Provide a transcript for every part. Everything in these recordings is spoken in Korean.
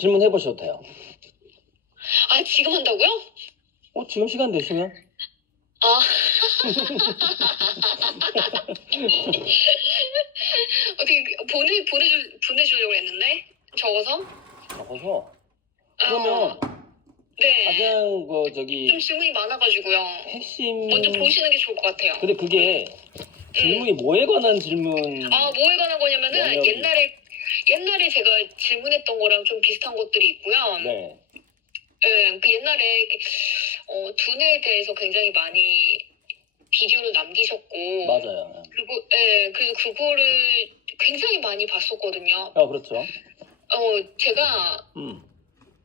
질문해 보셔도 돼요. 아, 지금 한다고요? 지금 시간 되시면? 아, 어떻게 보내주려고 했는데? 적어서? 적어서? 그러면 네. 가장 좀 질문이 많아가지고요. 핵심 먼저 보시는 게 좋을 것 같아요. 근데 그게 질문이 뭐에 관한 질문? 뭐에 관한 거냐면은 영역이... 옛날에 제가 질문했던 거랑 좀 비슷한 것들이 있고요. 네. 그 옛날에 두뇌에 대해서 굉장히 많이 비디오를 남기셨고. 맞아요. 그래서 그거를 굉장히 많이 봤었거든요. 그렇죠. 제가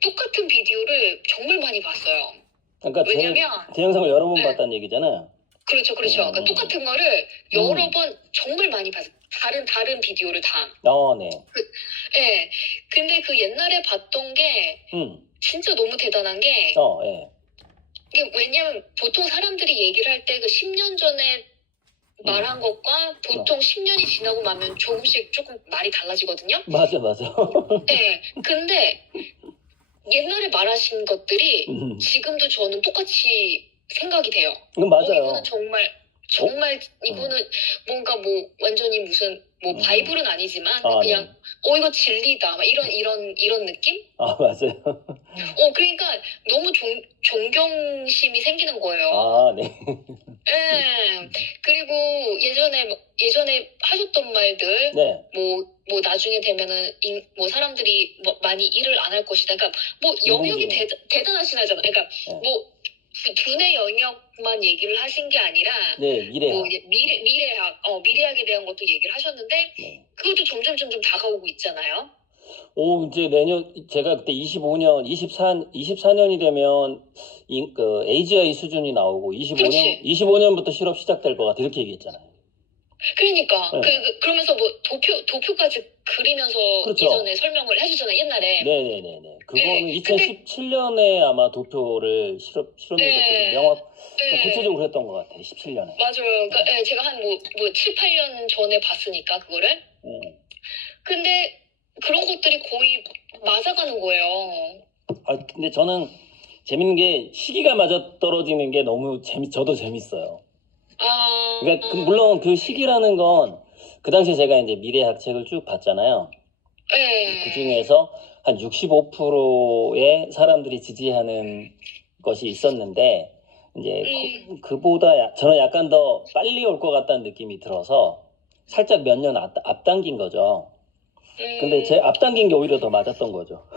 똑같은 비디오를 정말 많이 봤어요. 그러니까 왜냐면 제 영상을 여러 번 봤다는 얘기잖아요. 그렇죠. 그러니까 똑같은 거를 여러 번 정말 많이 봤어요. 다른 비디오를 다. 네. 네. 근데 그 옛날에 봤던 게 진짜 너무 대단한 게 예. 이게 왜냐면 보통 사람들이 얘기를 할 때 그 10년 전에 말한 것과 보통 10년이 지나고 나면 조금씩 조금 말이 달라지거든요. 맞아. 네. 근데 옛날에 말하신 것들이 지금도 저는 똑같이 생각이 돼요. 맞아요. 이거는 정말 이거는 뭔가 뭐 완전히 무슨 뭐 바이블은 아니지만 그냥 네. 이거 진리다 막 이런 느낌? 맞아요. 그러니까 너무 존경심이 생기는 거예요. 네. 네. 그리고 예전에 하셨던 말들, 네. 뭐 나중에 되면은 뭐 사람들이 뭐 많이 일을 안 할 것이다. 그러니까 뭐 영역이 대단하시잖아요. 그러니까 뭐 두뇌 영역만 얘기를 하신 게 아니라 미래학. 뭐 미래학에 대한 것도 얘기를 하셨는데 그것도 점점 다가오고 있잖아요. 이제 내년 제가 그때 24년이 되면 그 AGI 수준이 나오고 25년부터 실업 시작될 것 같아 이렇게 얘기했잖아요. 그러니까 그러면서 뭐 도표까지 그리면서 그렇죠. 예전에 설명을 해주잖아요. 옛날에. 네네네네. 그거는 2017년에 아마 도표를 실험을 명확 구체적으로 했던 것 같아요. 17년에. 맞아요. 그러니까 제가 한 뭐 7, 8년 전에 봤으니까 그거를. 근데 그런 것들이 거의 맞아가는 거예요. 근데 저는 재밌는 게 시기가 맞아 떨어지는 게 너무 저도 재밌어요. 그러니까 물론 그 시기라는 건 그 당시에 제가 이제 미래학 책을 쭉 봤잖아요. 그 중에서 한 65%의 사람들이 지지하는 것이 있었는데 이제 그보다 저는 약간 더 빨리 올 것 같다는 느낌이 들어서 살짝 몇 년 앞당긴 거죠. 근데 제 앞당긴 게 오히려 더 맞았던 거죠.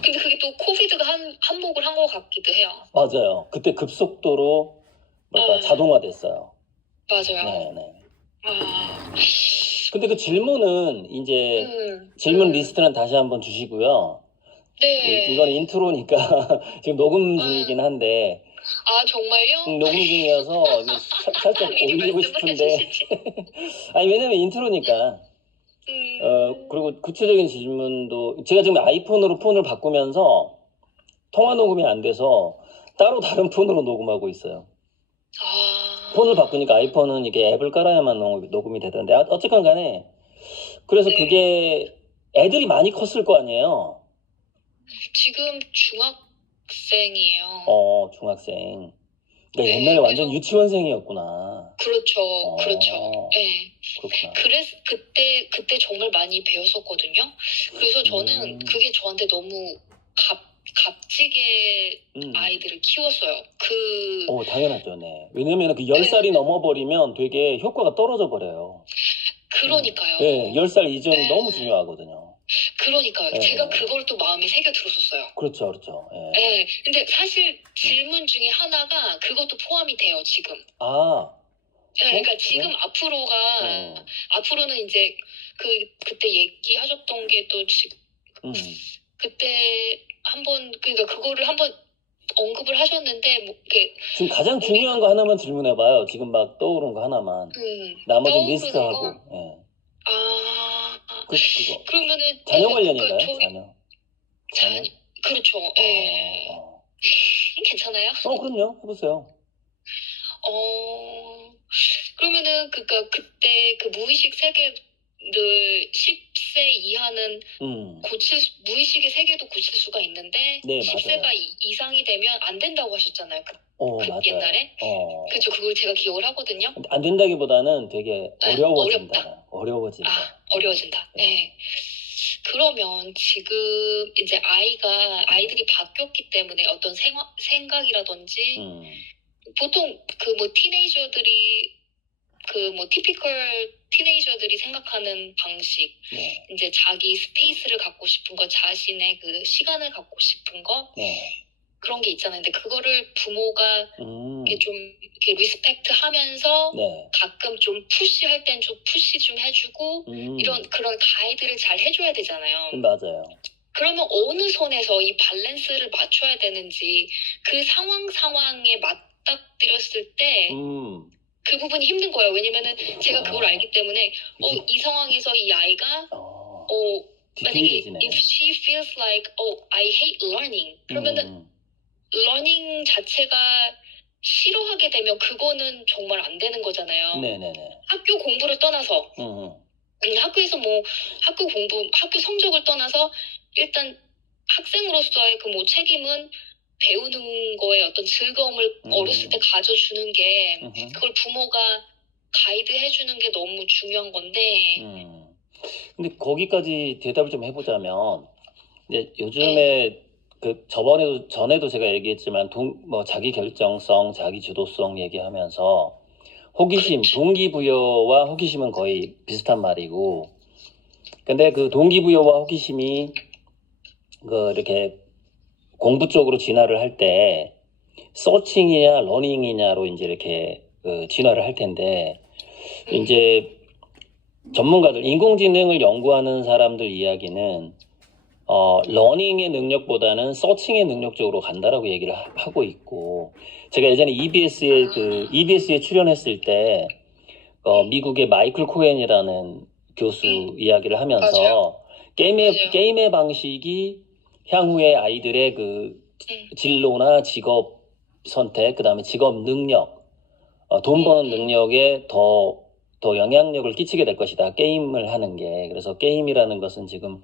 근데 그게 또 코비드가 한몫을 한 것 같기도 해요. 맞아요. 그때 급속도로 자동화됐어요. 맞아요. 네. 근데 그 질문은 이제 질문 리스트는 다시 한번 주시고요. 네. 이건 인트로니까 지금 녹음 중이긴 한데. 정말요? 녹음 중이어서 살짝 올리고 싶은데. 아니 왜냐면 인트로니까. 그리고 구체적인 질문도 제가 지금 아이폰으로 폰을 바꾸면서 통화 녹음이 안 돼서 따로 다른 폰으로 녹음하고 있어요. 폰을 바꾸니까 아이폰은 이게 앱을 깔아야만 녹음이 되던데 어쨌건 간에 그래서 그게 애들이 많이 컸을 거 아니에요. 지금 중학생이에요. 중학생. 그러니까 옛날에 완전 유치원생이었구나. 그렇죠. 네. 그렇구나. 그래서 그때 정말 많이 배웠었거든요. 그래서 저는 그게 저한테 너무 값지게 아이들을 키웠어요. 당연하죠. 네. 왜냐면 그 10살이 넘어버리면 되게 효과가 떨어져 버려요. 그러니까요. 네, 10살 이전이 너무 중요하거든요. 그러니까요. 제가 그걸 또 마음에 새겨 들었었어요. 그렇죠. 네. 근데 사실 질문 중에 하나가 그것도 포함이 돼요, 지금. 그러니까 지금 앞으로는 이제 그때 얘기하셨던 게 또 지금 그때 그러니까 그거를 한번 언급을 하셨는데 뭐 이렇게 지금 가장 중요한 거 하나만 질문해봐요. 지금 막 떠오른 거 하나만. 나머지는 리스트하고. 그거. 그러면은 자녀 관련인가요? 자녀? 그렇죠. 괜찮아요? 그럼요. 해보세요. 그러면은 그때 그 무의식 세계를 10세 이하는 무의식의 세계도 고칠 수가 있는데 네, 10세가 맞아요. 이상이 되면 안 된다고 하셨잖아요. 맞아요. 옛날에. 그렇죠. 그걸 제가 기억을 하거든요. 안 된다기보다는 되게 네, 어려워진다. 어렵다. 어려워진다. 어려워진다. 네. 그러면 지금 이제 아이들이 바뀌었기 때문에 어떤 생각이라든지 보통 그 뭐 티네이저들이 그 뭐 티피컬 티네이저들이 생각하는 방식, 네. 이제 자기 스페이스를 갖고 싶은 거, 자신의 그 시간을 갖고 싶은 거, 네. 그런 게 있잖아요. 근데 그거를 부모가 이렇게 좀 이렇게 리스펙트 하면서 네. 가끔 좀 푸시할 땐 좀 푸시 좀 해주고 그런 가이드를 잘 해줘야 되잖아요. 맞아요. 그러면 어느 선에서 이 밸런스를 맞춰야 되는지 그 상황에 맞닥뜨렸을 때 그 부분이 힘든 거예요. 왜냐면은 제가 그걸 알기 때문에 이 상황에서 이 아이가 만약에 디테일해지네. if she feels like I hate learning 그러면은 learning 자체가 싫어하게 되면 그거는 정말 안 되는 거잖아요. 네네네. 학교 공부를 떠나서 학교에서 뭐 학교 성적을 떠나서 일단 학생으로서의 그 뭐 책임은 배우는 거에 어떤 즐거움을 어렸을 때 가져주는 게 그걸 부모가 가이드 해주는 게 너무 중요한 건데. 근데 거기까지 대답을 좀 해보자면 이제 요즘에 그 전에도 제가 얘기했지만 뭐 자기 결정성, 자기 주도성 얘기하면서 호기심, 동기부여와 호기심은 거의 비슷한 말이고, 근데 그 동기부여와 호기심이 이렇게 공부 쪽으로 진화를 할 때 서칭이냐 러닝이냐로 이제 이렇게 진화를 할 텐데, 이제 전문가들, 인공지능을 연구하는 사람들 이야기는 러닝의 능력보다는 서칭의 능력 쪽으로 간다라고 얘기를 하고 있고, 제가 예전에 EBS에 출연했을 때 미국의 마이클 코헨이라는 교수 이야기를 하면서 게임의 방식이 향후에 아이들의 그 진로나 직업 선택, 그다음에 직업 능력, 돈 버는 능력에 더 영향력을 끼치게 될 것이다. 게임을 하는 게. 그래서 게임이라는 것은 지금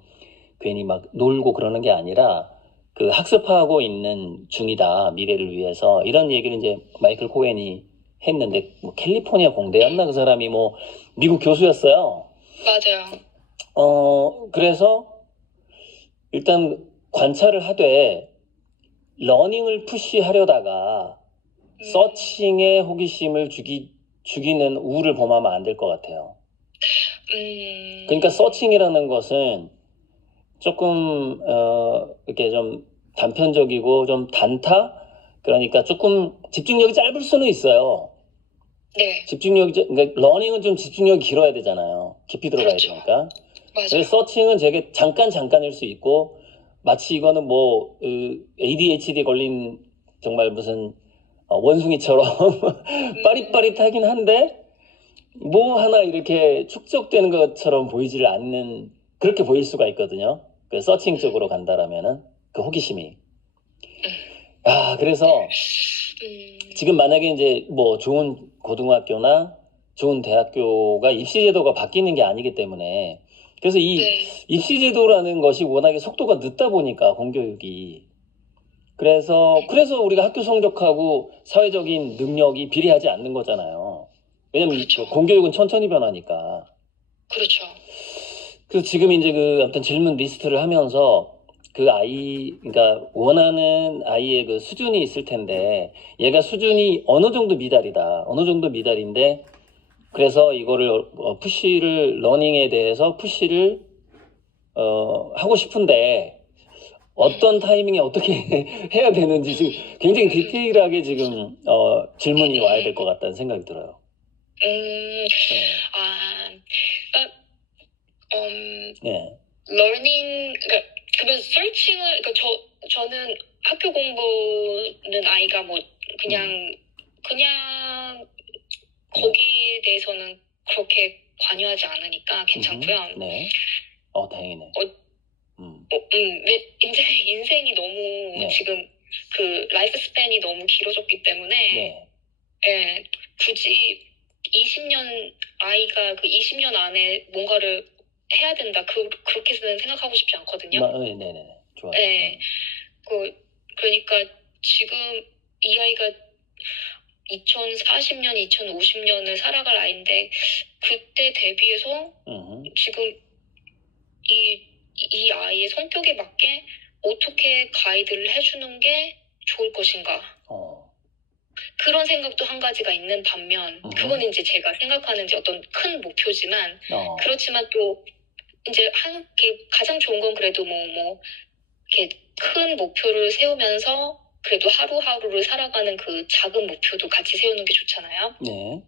괜히 막 놀고 그러는 게 아니라 그 학습하고 있는 중이다. 미래를 위해서. 이런 얘기를 이제 마이클 코헨이 했는데, 뭐 캘리포니아 공대였나 그 사람이 뭐 미국 교수였어요. 맞아요. 그래서 일단 관찰을 하되 러닝을 푸시하려다가 서칭의 호기심을 죽이는 우를 범하면 안 될 것 같아요. 그러니까 서칭이라는 것은 조금 이렇게 좀 단편적이고 좀 단타, 그러니까 조금 집중력이 짧을 수는 있어요. 네. 그러니까 러닝은 좀 집중력이 길어야 되잖아요. 깊이 들어가야 되니까. 맞아요. 서칭은 되게 잠깐일 수 있고, 마치 이거는 뭐 ADHD 걸린 정말 무슨 원숭이처럼 빠릿빠릿하긴 한데 뭐 하나 이렇게 축적되는 것처럼 보이지를 않는, 그렇게 보일 수가 있거든요. 그 서칭 쪽으로 간다라면은 그 호기심이. 그래서 지금 만약에 이제 뭐 좋은 고등학교나 좋은 대학교가 입시 제도가 바뀌는 게 아니기 때문에, 그래서 이 입시 제도라는 것이 워낙에 속도가 늦다 보니까 공교육이, 그래서 우리가 학교 성적하고 사회적인 능력이 비례하지 않는 거잖아요. 왜냐면 그렇죠. 공교육은 천천히 변하니까. 그렇죠. 그래서 지금 이제 아무튼 질문 리스트를 하면서 그러니까 원하는 아이의 그 수준이 있을 텐데, 얘가 수준이 어느 정도 미달인데, 그래서 이거를 러닝에 대해서 푸시를 하고 싶은데 어떤 타이밍에 어떻게 해야 되는지 지금 굉장히 디테일하게 지금 질문이 와야 될 것 같다는 생각이 들어요. 네. 러닝, 그러면 서칭을, 저는 학교 공부는 아이가 뭐 그냥 거기에 대해서는 그렇게 관여하지 않으니까 괜찮고요. 네. 다행이네. 인생이 너무 지금 그 라이프 스팬이 너무 길어졌기 때문에 굳이 20년 아이가 그 20년 안에 뭔가를 해야 된다. 그렇게는 생각하고 싶지 않거든요. 네네네. 좋아요. 네. 그러니까 지금 이 아이가 2040년, 2050년을 살아갈 아이인데 그때 대비해서 지금 이 아이의 성격에 맞게 어떻게 가이드를 해주는 게 좋을 것인가. 그런 생각도 한 가지가 있는 반면 그건 이제 제가 생각하는 이제 어떤 큰 목표지만 그렇지만 또 이제 가장 좋은 건 그래도 이렇게 큰 목표를 세우면서 그래도 하루하루를 살아가는 그 작은 목표도 같이 세우는 게 좋잖아요. 네.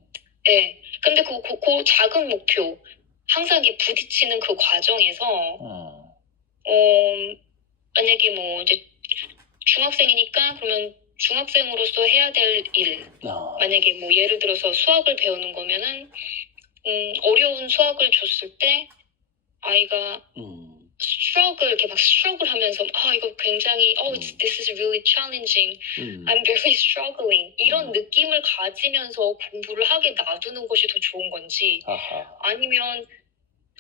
네. 근데 그 작은 목표 항상 이렇게 부딪히는 그 과정에서 만약에 이제 중학생이니까 그러면 중학생으로서 해야 될 일 만약에 예를 들어서 수학을 배우는 거면은 어려운 수학을 줬을 때 아이가 이렇게 막 스트러글 하면서 이거 굉장히 this is really challenging. I'm very struggling. 이런 느낌을 가지면서 공부를 하게 놔두는 것이 더 좋은 건지 아니면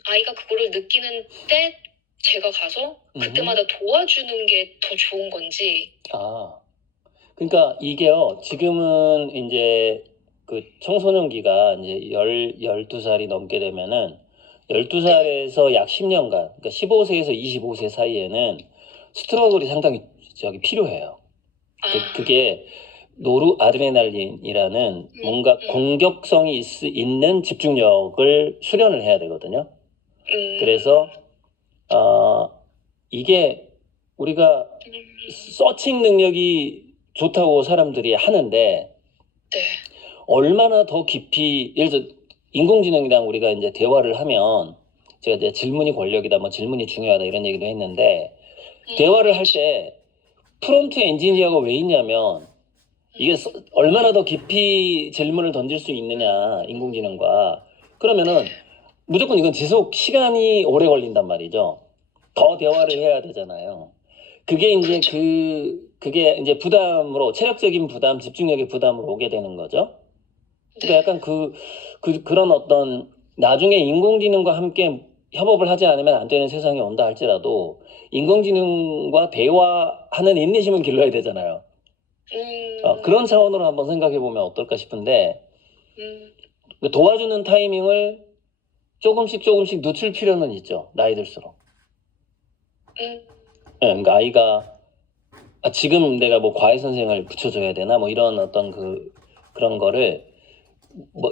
아이가 그거를 느끼는 때 제가 가서 그때마다 도와주는 게 더 좋은 건지. 그러니까 이게요. 지금은 이제 그 청소년기가 이제 12살이 넘게 되면은 12살에서 약 10년간, 그러니까 15세에서 25세 사이에는 스트러글이 상당히 필요해요. 그게 노르아드레날린이라는 뭔가 공격성이 있는 집중력을 수련을 해야 되거든요. 그래서 이게 우리가 서칭 능력이 좋다고 사람들이 하는데 얼마나 더 깊이 예를 들어 인공지능이랑 우리가 이제 대화를 하면 제가 이제 질문이 권력이다, 질문이 중요하다 이런 얘기도 했는데 대화를 할 때 프롬프트 엔지니어가 왜 있냐면 이게 얼마나 더 깊이 질문을 던질 수 있느냐 인공지능과 그러면은 무조건 이건 지속 시간이 오래 걸린단 말이죠. 더 대화를 해야 되잖아요. 그게 이제 그게 이제 부담으로 체력적인 부담, 집중력의 부담으로 오게 되는 거죠. 그러니까 약간 그런 어떤 나중에 인공지능과 함께 협업을 하지 않으면 안 되는 세상이 온다 할지라도 인공지능과 대화하는 인내심은 길러야 되잖아요. 그런 차원으로 한번 생각해 보면 어떨까 싶은데 도와주는 타이밍을 조금씩 늦출 필요는 있죠. 나이 들수록. 그러니까 아이가 지금 내가 과외 선생을 붙여줘야 되나 이런 어떤 그런 거를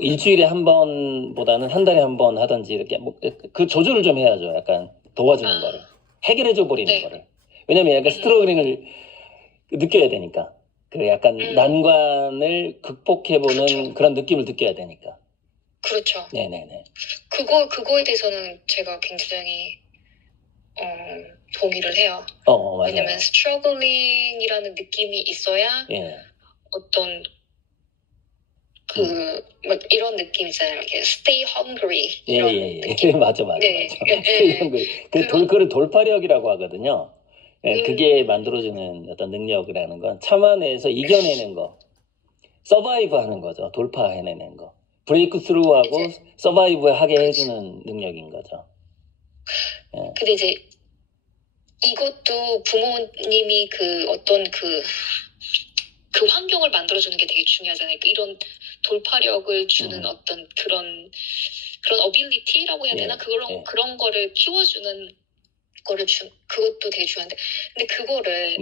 일주일에 한 번보다는 한 달에 한 번 하든지 이렇게 그 조절을 좀 해야죠. 약간 도와주는 거를 해결해줘 버리는 거를. 왜냐면 약간 스트러글링을 느껴야 되니까. 그 약간 난관을 극복해보는 그런 느낌을 느껴야 되니까. 그렇죠. 네네네. 그거에 대해서는 제가 굉장히 동의를 해요. 맞아요. 왜냐면 스트러글링이라는 느낌이 있어야 어떤 이런 느낌 있잖아요. 이렇게 stay hungry 이런 느낌. 맞아. stay hungry. 그걸 돌파력이라고 하거든요. 그게 만들어주는 어떤 능력이라는 건 참아내서 이겨내는 거, 서바이브 하는 거죠. 돌파해내는 거. 브레이크 스루하고 서바이브 하게 해주는 능력인 거죠. 근데 이제 이것도 부모님이 어떤 환경을 만들어주는 게 되게 중요하잖아요. 이런 돌파력을 주는 어떤 그런 어빌리티라고 해야 되나? 그런 거를 키워주는 거를 그것도 되게 중요한데, 근데 그거를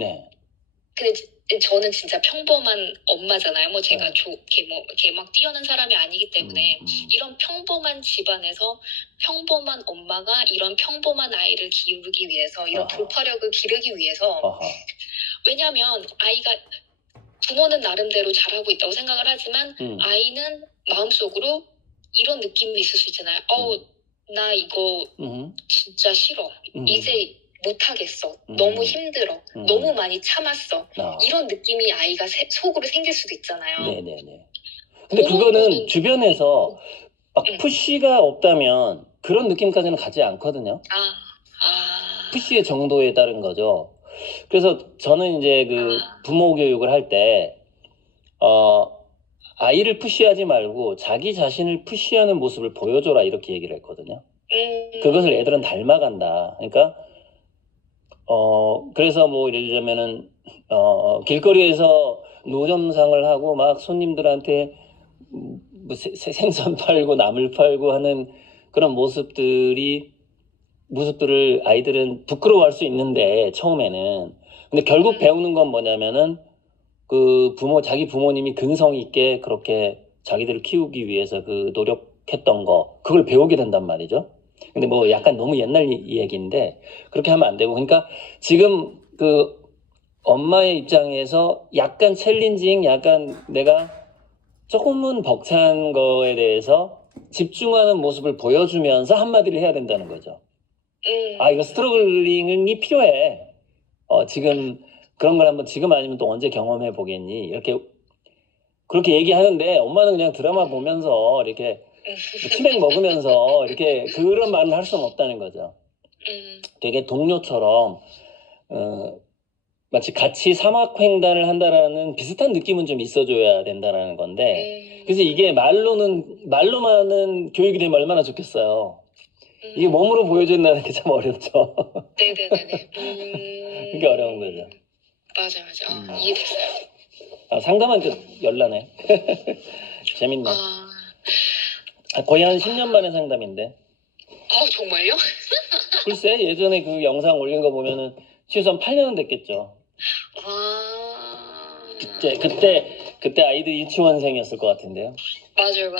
근데 저는 진짜 평범한 엄마잖아요. 제가 이렇게 막 뛰어난 사람이 아니기 때문에 이런 평범한 집안에서 평범한 엄마가 이런 평범한 아이를 기르기 위해서 이런 돌파력을 기르기 위해서 왜냐하면 아이가 부모는 나름대로 잘하고 있다고 생각을 하지만 아이는 마음속으로 이런 느낌이 있을 수 있잖아요. 나 이거 진짜 싫어. 이제 못하겠어. 너무 힘들어. 너무 많이 참았어. 이런 느낌이 아이가 속으로 생길 수도 있잖아요. 네네네. 근데 그거는 주변에서 막 푸시가 없다면 그런 느낌까지는 가지 않거든요. 푸시의 정도에 따른 거죠. 그래서 저는 이제 부모 교육을 할 때 아이를 푸시하지 말고 자기 자신을 푸시하는 모습을 보여줘라 이렇게 얘기를 했거든요. 그것을 애들은 닮아간다. 그러니까 그래서 뭐 예를 들자면은 길거리에서 노점상을 하고 막 손님들한테 뭐 생선 팔고 나물 팔고 하는 그런 모습들을 아이들은 부끄러워할 수 있는데 처음에는. 근데 결국 배우는 건 뭐냐면은 그 자기 부모님이 근성 있게 그렇게 자기들을 키우기 위해서 그 노력했던 거, 그걸 배우게 된단 말이죠. 근데 뭐 약간 너무 옛날 얘기인데 그렇게 하면 안 되고, 그러니까 지금 그 엄마의 입장에서 약간 챌린징, 약간 내가 조금은 벅찬 거에 대해서 집중하는 모습을 보여주면서 한마디를 해야 된다는 거죠. 아, 이거 스트러글링이 필요해. 지금 그런 걸 한번 지금 아니면 또 언제 경험해 보겠니? 이렇게 그렇게 얘기하는데 엄마는 그냥 드라마 보면서 이렇게 치맥 먹으면서 이렇게 그런 말을 할 수는 없다는 거죠. 되게 동료처럼 마치 같이 사막횡단을 한다라는 비슷한 느낌은 좀 있어줘야 된다라는 건데, 그래서 이게 말로만은 교육이 되면 얼마나 좋겠어요. 이게 몸으로 보여준다는 게 참 어렵죠. 네네네네. 그게 어려운 거죠. 맞아. 이해됐어요. 아, 상담하니까 열나네. 재밌네. 거의 한 10년 만에 상담인데. 정말요? 글쎄, 예전에 그 영상 올린 거 보면은 최소한 8년은 됐겠죠. 그때 아이들 유치원생이었을 것 같은데요. 맞아요. 네.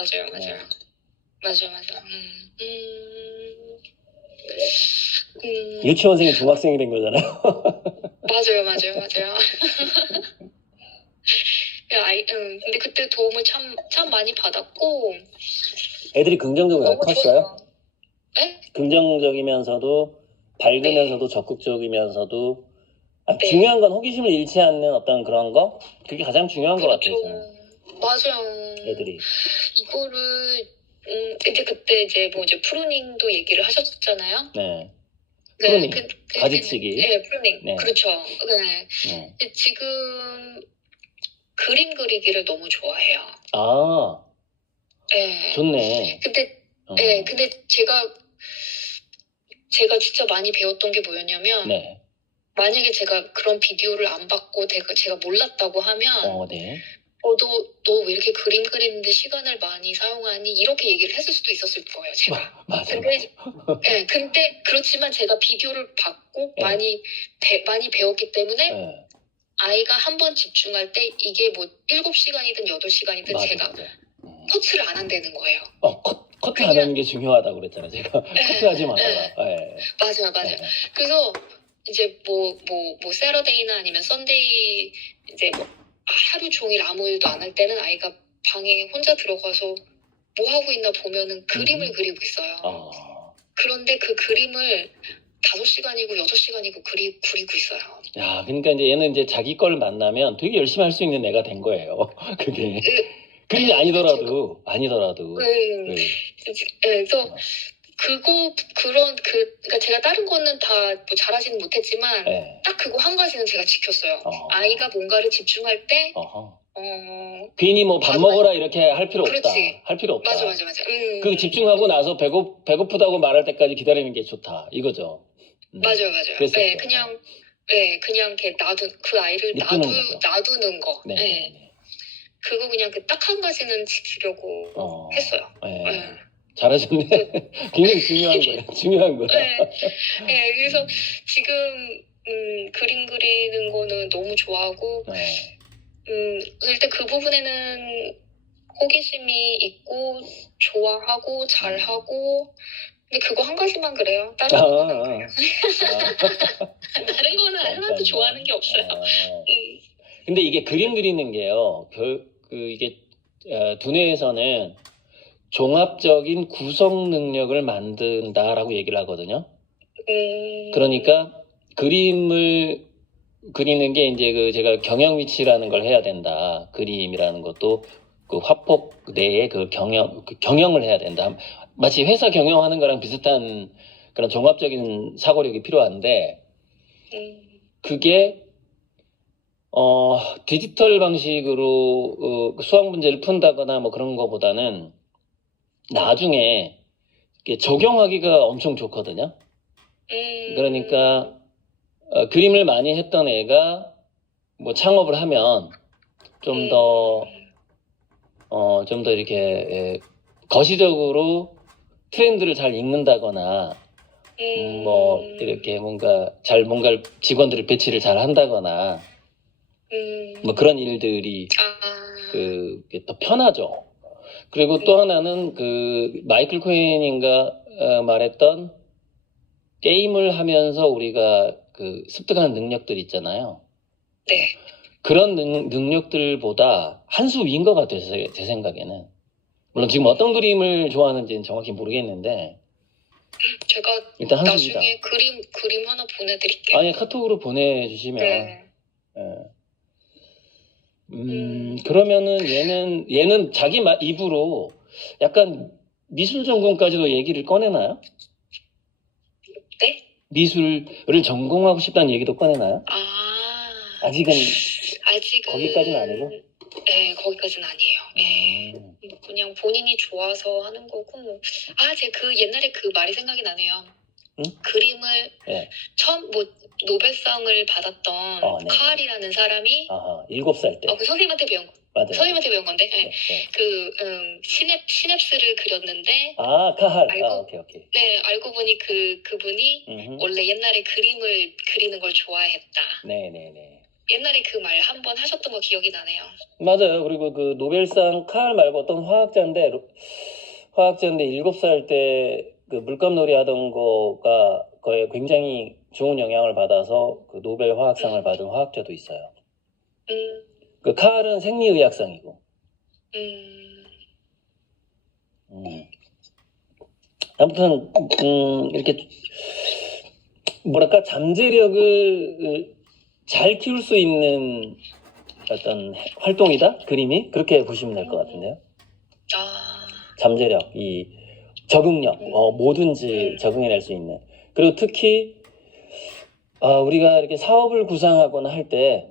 맞아. 유치원생이 중학생이 된 거잖아요. 맞아요. 근데 그때 도움을 참 많이 받았고. 애들이 긍정적으로 너무 컸어요? 좋았어요. 네? 긍정적이면서도 밝으면서도 적극적이면서도 중요한 건 호기심을 잃지 않는 어떤 그런 거? 그게 가장 중요한 것 같아요. 저는. 맞아요. 애들이. 이거를 이제 그때 이제 프루닝도 얘기를 하셨잖아요. 네. 네, 프루닝. 가지치기. 네, 프루닝. 네. 그렇죠. 네. 근데 지금 그림 그리기를 너무 좋아해요. 아, 네. 좋네. 근데 제가 진짜 많이 배웠던 게 뭐였냐면, 네. 만약에 제가 그런 비디오를 안 받고 제가 몰랐다고 하면, 네. 너 왜 이렇게 그림 그리는데 시간을 많이 사용하니? 이렇게 얘기를 했을 수도 있었을 거예요, 제가. 맞아요. 근데 그렇지만 제가 비디오를 받고 많이 배웠기 때문에 아이가 한 번 집중할 때 이게 뭐 7시간이든 8시간이든 제가 커트를 안 한다는 거예요. 커트 안 하는 게 중요하다고 그랬잖아요. 제가 커트하지 마라. 맞아요. 그래서 이제 뭐 세러데이나 아니면 썬데이 이제 뭐 하루 종일 아무 일도 안 할 때는 아이가 방에 혼자 들어가서 뭐 하고 있나 보면은 그림을 그리고 있어요. 그런데 그 그림을 5시간이고 6시간이고 그리고 있어요. 야, 그러니까 이제 얘는 이제 자기 걸 만나면 되게 열심히 할 수 있는 애가 된 거예요. 그게. 그림이 아니더라도. 그래서 그러니까 제가 다른 거는 다 뭐 잘하지는 못했지만 딱 그거 한 가지는 제가 지켰어요. 아이가 뭔가를 집중할 때 괜히 뭐 밥 먹어라 이렇게 할 필요 없다. 그렇지. 할 필요 없다. 맞아. 그 집중하고 나서 배고프다고 말할 때까지 기다리는 게 좋다. 이거죠. 맞아요. 그냥 이렇게 그 아이를 놔두는 거. 그거 그냥 그 딱 한 가지는 지키려고 했어요. 잘하셨네. 굉장히 중요한 거예요. 그래서 지금 그림 그리는 거는 너무 좋아하고 일단 그 부분에는 호기심이 있고 좋아하고 잘하고. 근데 그거 한 가지만 그래요. 다른 거는 안 그래요. 다른 거는 하나도 좋아하는 게 없어요. 근데 이게 그림 그리는 게요. 이게 두뇌에서는 종합적인 구성 능력을 만든다라고 얘기를 하거든요. 그러니까 그림을 그리는 게 이제 제가 경영 위치라는 걸 해야 된다. 그림이라는 것도 그 화폭 내에 경영을 해야 된다. 마치 회사 경영하는 거랑 비슷한 그런 종합적인 사고력이 필요한데, 그게 디지털 방식으로 수학 문제를 푼다거나 뭐 그런 거보다는 나중에 적용하기가 엄청 좋거든요. 그러니까 그림을 많이 했던 애가 뭐 창업을 하면 좀 더 이렇게 거시적으로 트렌드를 잘 읽는다거나 뭐 이렇게 뭔가 직원들을 배치를 잘 한다거나 뭐 그런 일들이 더 편하죠. 그리고 또 하나는 그 마이클 코헨인가 말했던 게임을 하면서 우리가 그 습득하는 능력들 있잖아요. 네. 그런 능력들보다 한 수 위인 것 같아요, 제 생각에는. 물론 지금 어떤 그림을 좋아하는지는 정확히 모르겠는데 제가 일단 한 수위다. 나중에 그림 하나 보내드릴게요. 아니, 카톡으로 보내주시면 네. 그러면은 얘는 자기 입으로 약간 미술 전공까지도 얘기를 꺼내나요? 네? 미술을 전공하고 싶다는 얘기도 꺼내나요? 아직은 거기까지는 아니고? 네, 거기까지는 아니에요. 네. 그냥 본인이 좋아서 하는 거고. 제가 그 옛날에 그 말이 생각이 나네요. 응? 그림을 네. 처음 노벨상을 받았던 네. 카알이라는 사람이 7살 때. 그 선생님한테 배운 거. 맞아요. 선생님한테 배운 건데. 네. 네. 그 시냅스를 그렸는데. 카할. 오케이. 네, 알고 보니 그분이 원래 옛날에 그림을 그리는 걸 좋아했다. 네네네. 옛날에 그 말 한번 하셨던 거 기억이 나네요. 맞아요. 그리고 그 노벨상 카할 말고 어떤 화학자인데 7살 때 그 물감놀이 하던 거에 굉장히 좋은 영향을 받아서 그 노벨 화학상을 받은 화학자도 있어요. 그 카할은 생리의학상이고. 아무튼 이렇게 뭐랄까 잠재력을 잘 키울 수 있는 어떤 활동이다? 그림이? 그렇게 보시면 될 것 같은데요. 잠재력, 이 적응력, 뭐든지 적응해낼 수 있는. 그리고 특히 우리가 이렇게 사업을 구상하거나 할 때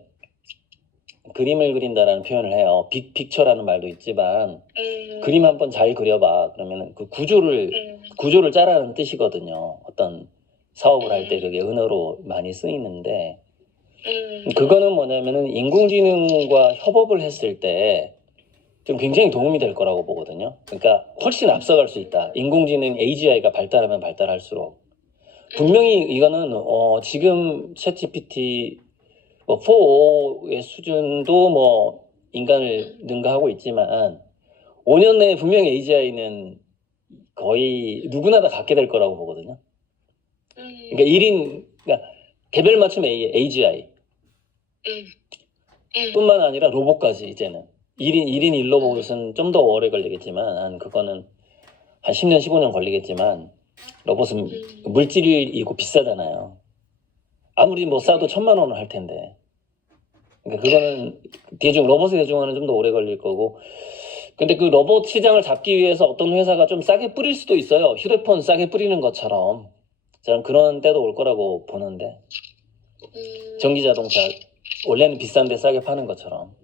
그림을 그린다라는 표현을 해요. 빅픽처라는 말도 있지만 그림 한번 잘 그려봐. 그러면 그 구조를 짜라는 뜻이거든요. 어떤 사업을 할 때 그게 은어로 많이 쓰이는데 그거는 뭐냐면은 인공지능과 협업을 했을 때 좀 굉장히 도움이 될 거라고 보거든요. 그러니까 훨씬 앞서갈 수 있다. 인공지능 AGI가 발달하면 발달할수록 분명히 이거는 지금 챗GPT 4.5의 수준도 뭐 인간을 능가하고 있지만 5년 내에 분명히 AGI는 거의 누구나 다 갖게 될 거라고 보거든요. 그러니까 개별 맞춤 AGI 뿐만 아니라 로봇까지 이제는 1인 1로봇은 좀 더 오래 걸리겠지만 그거는 한 10년 15년 걸리겠지만 로봇은 물질이고 비싸잖아요. 아무리 뭐 싸도 1,000만 원은 할 텐데. 그러니까 그거는 로봇의 대중화는 좀 더 오래 걸릴 거고. 근데 그 로봇 시장을 잡기 위해서 어떤 회사가 좀 싸게 뿌릴 수도 있어요. 휴대폰 싸게 뿌리는 것처럼. 저는 그런 때도 올 거라고 보는데. 전기자동차 원래는 비싼데 싸게 파는 것처럼.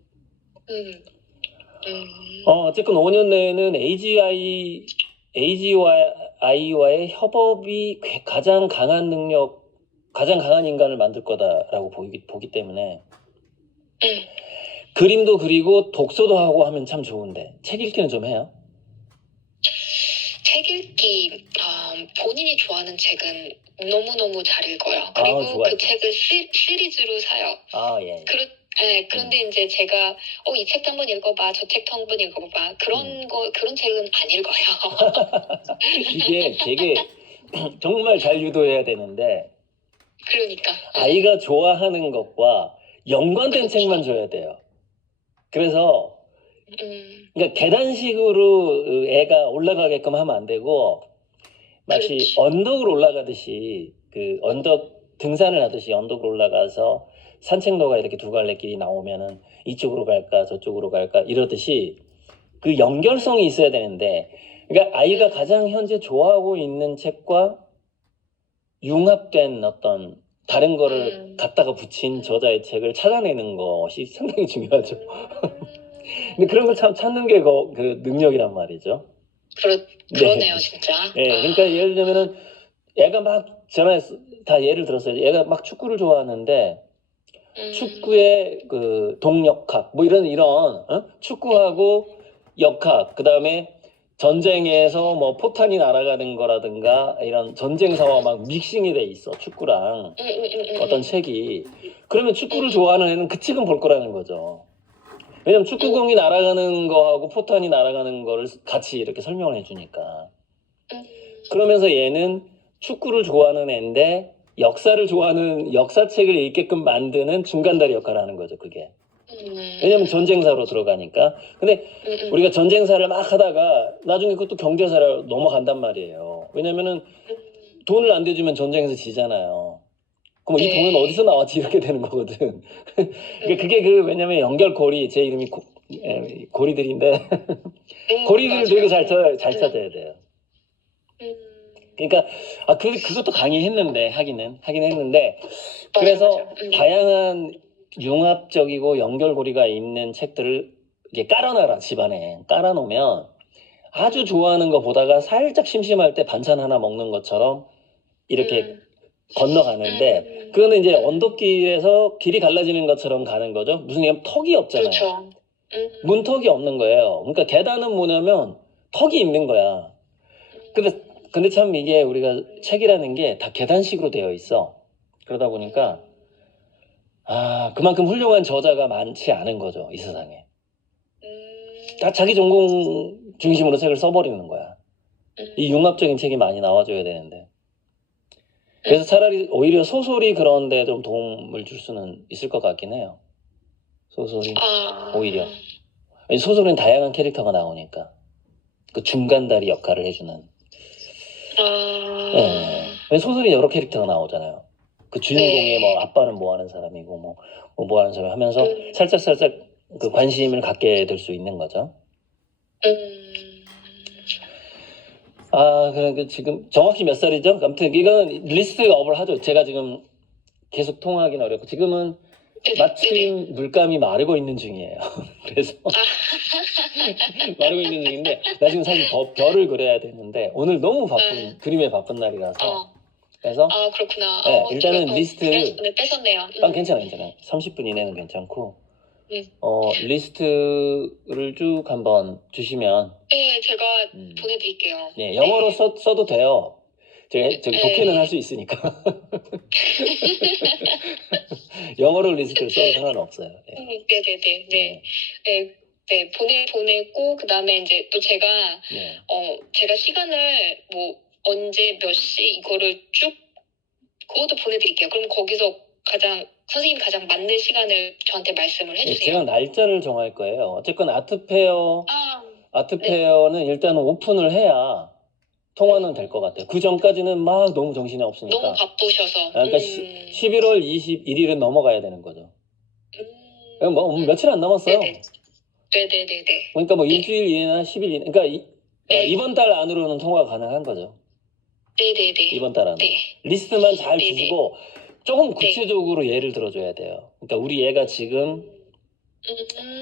어쨌든 5년 내에는 AGI와의 협업이 가장 강한 인간을 만들 거다라고 보기 때문에 그림도 그리고 독서도 하고 하면 참 좋은데 책 읽기는 좀 해요? 책 읽기 본인이 좋아하는 책은 너무너무 잘 읽어요. 그리고 그 책을 시리즈로 사요. 예. 그런데 이제 제가 이 책도 한번 읽어봐, 저 책도 한번 읽어봐. 그런 책은 안 읽어요. 이게 되게 정말 잘 유도해야 되는데 그러니까 아이가 좋아하는 것과 연관된 책만 줘야 돼요. 그래서 그러니까 계단식으로 애가 올라가게끔 하면 안 되고 마치 언덕을 올라가듯이 그 언덕 등산을 하듯이 언덕을 올라가서 산책로가 이렇게 두 갈래 길이 나오면은 이쪽으로 갈까 저쪽으로 갈까 이러듯이 그 연결성이 있어야 되는데 그러니까 아이가 가장 현재 좋아하고 있는 책과 융합된 어떤 다른 거를 갖다가 붙인 저자의 책을 찾아내는 것이 상당히 중요하죠. 근데 그런 걸 참 찾는 게 그 능력이란 말이죠. 그러네요, 진짜. 네, 그러니까 예를 들면은 애가 막 다 예를 들었어요. 얘가 막 축구를 좋아하는데 축구의 그 동역학 뭐 이런 축구하고 역학 그다음에 전쟁에서 뭐 포탄이 날아가는 거라든가 이런 전쟁사와 막 믹싱이 돼 있어 축구랑 어떤 책이. 그러면 축구를 좋아하는 애는 그 책은 볼 거라는 거죠. 왜냐면 축구공이 날아가는 거하고 포탄이 날아가는 거를 같이 이렇게 설명을 해주니까. 그러면서 얘는 축구를 좋아하는 애인데 역사를 좋아하는 역사책을 읽게끔 만드는 중간다리 역할을 하는 거죠, 그게. 왜냐면 전쟁사로 들어가니까. 근데 우리가 전쟁사를 막 하다가 나중에 그것도 경제사로 넘어간단 말이에요. 왜냐면은 돈을 안 대주면 전쟁에서 지잖아요. 그럼 이 돈은 어디서 나왔지? 이렇게 되는 거거든. 그러니까 그게 왜냐면 연결고리, 제 이름이 고리들인데 고리들을 되게 잘 찾아야 돼요. 그러니까 그것도 강의했는데 하긴 했는데 그래서 다양한 융합적이고 연결고리가 있는 책들을 이게 깔아놔라 집안에 깔아놓으면 아주 좋아하는 거 보다가 살짝 심심할 때 반찬 하나 먹는 것처럼 이렇게 건너가는데 그거는 이제 언덕길에서 길이 갈라지는 것처럼 가는 거죠. 무슨 얘기냐면 턱이 없잖아요. 그렇죠. 문턱이 없는 거예요. 그러니까 계단은 뭐냐면 턱이 있는 거야. 근데 참 이게 우리가 책이라는 게 다 계단식으로 되어 있어. 그러다 보니까 그만큼 훌륭한 저자가 많지 않은 거죠, 이 세상에. 다 자기 전공 중심으로 책을 써버리는 거야. 이 융합적인 책이 많이 나와줘야 되는데. 그래서 차라리 오히려 소설이 그런데 좀 도움을 줄 수는 있을 것 같긴 해요. 소설이 오히려. 소설은 다양한 캐릭터가 나오니까 그 중간다리 역할을 해주는. 네. 소설이 여러 캐릭터가 나오잖아요. 그 주인공의 뭐 아빠는 뭐 하는 사람이고 뭐 하는 사람이 하면서 살짝 그 관심을 갖게 될 수 있는 거죠. 그러니까 지금 정확히 몇 살이죠? 아무튼 이건 리스트업을 하죠. 제가 지금 계속 통화하기는 어렵고 지금은 마침 물감이 마르고 있는 중이에요. 그래서 마르고 있는 중인데 나 지금 사실 별을 그려야 되는데 오늘 너무 그림에 바쁜 날이라서 그래서 그렇구나. 네, 일단은 리스트 뺏었네요. 괜찮아요. 30분 이내는 괜찮고 리스트를 쭉 한번 주시면 네, 제가 보내드릴게요. 네, 영어로 써도 돼요. 저기 독해는 할 수 있으니까. 영어로 리스트를 써도 상관없어요. 네, 보내고 그다음에 이제 또 제가 제가 시간을 뭐 언제 몇 시 이거를 쭉 그것도 보내드릴게요. 그럼 거기서 선생님 가장 맞는 시간을 저한테 말씀을 해주세요. 네, 제가 날짜를 정할 거예요. 어쨌건 아트페어는 일단은 오픈을 해야 통화는 될 것 같아요. 그 전까지는 막 너무 정신이 없으니까. 너무 바쁘셔서. 그러니까 11월 21일은 넘어가야 되는 거죠. 뭐 며칠 안 남았어요. 네네네네. 그러니까 뭐 일주일 이내나 10일 이내. 그러니까 이번 달 안으로는 통화가 가능한 거죠. 네네네. 이번 달 안으로. 네. 리스트만 잘 주시고 조금 구체적으로 예를 들어줘야 돼요. 그러니까 우리 얘가 지금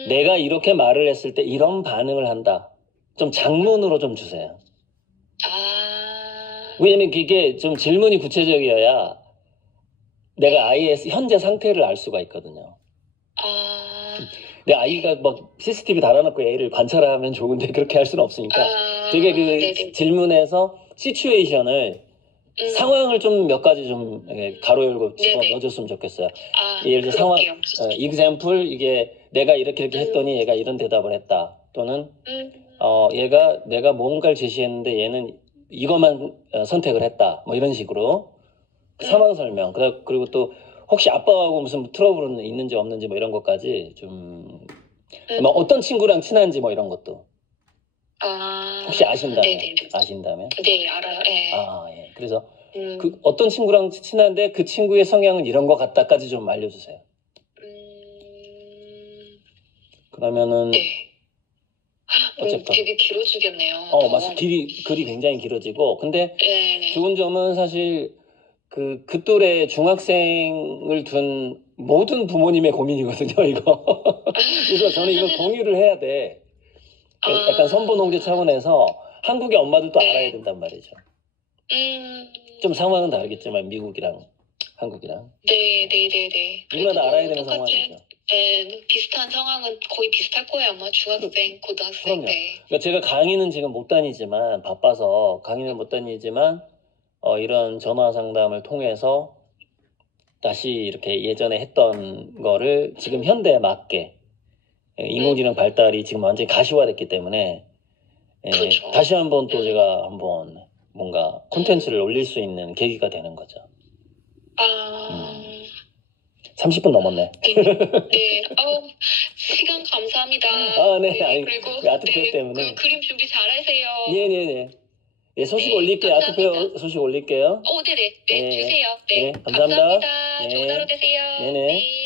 내가 이렇게 말을 했을 때 이런 반응을 한다. 좀 장문으로 좀 주세요. 왜냐면 그게 좀 질문이 구체적이어야 내가 아이의 현재 상태를 알 수가 있거든요. 내 아이가 막 CCTV 달아놓고 애를 관찰하면 좋은데 그렇게 할 수는 없으니까 되게 그 질문에서 시츄에이션을 상황을 좀 몇 가지 좀 가로 열고 집어 넣어줬으면 좋겠어요. 예를 들어 상황, example 이게 내가 이렇게 했더니 얘가 이런 대답을 했다. 또는 내가 뭔가를 제시했는데 얘는 이것만 선택을 했다. 뭐 이런 식으로 상황 설명. 그리고 또 혹시 아빠하고 무슨 트러블은 있는지 없는지 뭐 이런 것까지 좀 뭐 어떤 친구랑 친한지 뭐 이런 것도 혹시 아신다면? 네, 알아요. 네. 예. 그래서 그 어떤 친구랑 친한데 그 친구의 성향은 이런 것 같다까지 좀 알려주세요. 그러면은 어쨌든 되게 길어지겠네요. 맞아. 글이 굉장히 길어지고 근데 좋은 점은 사실 그 또래 중학생을 둔 모든 부모님의 고민이거든요, 이거. 그래서 저는 이걸 공유를 해야 돼. 약간 선보농제 차원에서 한국의 엄마들도 네. 알아야 된단 말이죠. 음. 좀 상황은 다르겠지만 미국이랑 한국이랑 네. 누구나 다 알아야 되는 똑같이, 상황이죠. 네, 비슷한 상황은 거의 비슷할 거예요. 아마 중학생, 고등학생. 그럼요. 네. 그러니까 제가 강의는 지금 못 다니지만 바빠서 강의는 못 다니지만 이런 전화 상담을 통해서 다시 이렇게 예전에 했던 거를 지금 현대에 맞게 인공지능 발달이 지금 완전히 가시화됐기 때문에 그렇죠. 다시 한번 또 제가 한번 뭔가 콘텐츠를 올릴 수 있는 계기가 되는 거죠. 30분 넘었네. 네. 시간 감사합니다. 네. 아니, 그리고 아트페어 때문에. 그 그림 준비 잘하세요. 네네네. 네, 소식 네, 올릴게요. 감사합니다. 아트페어 소식 올릴게요. 네네. 네, 네. 주세요. 네, 네, 감사합니다. 감사합니다. 네. 좋은 하루 되세요. 네네. 네.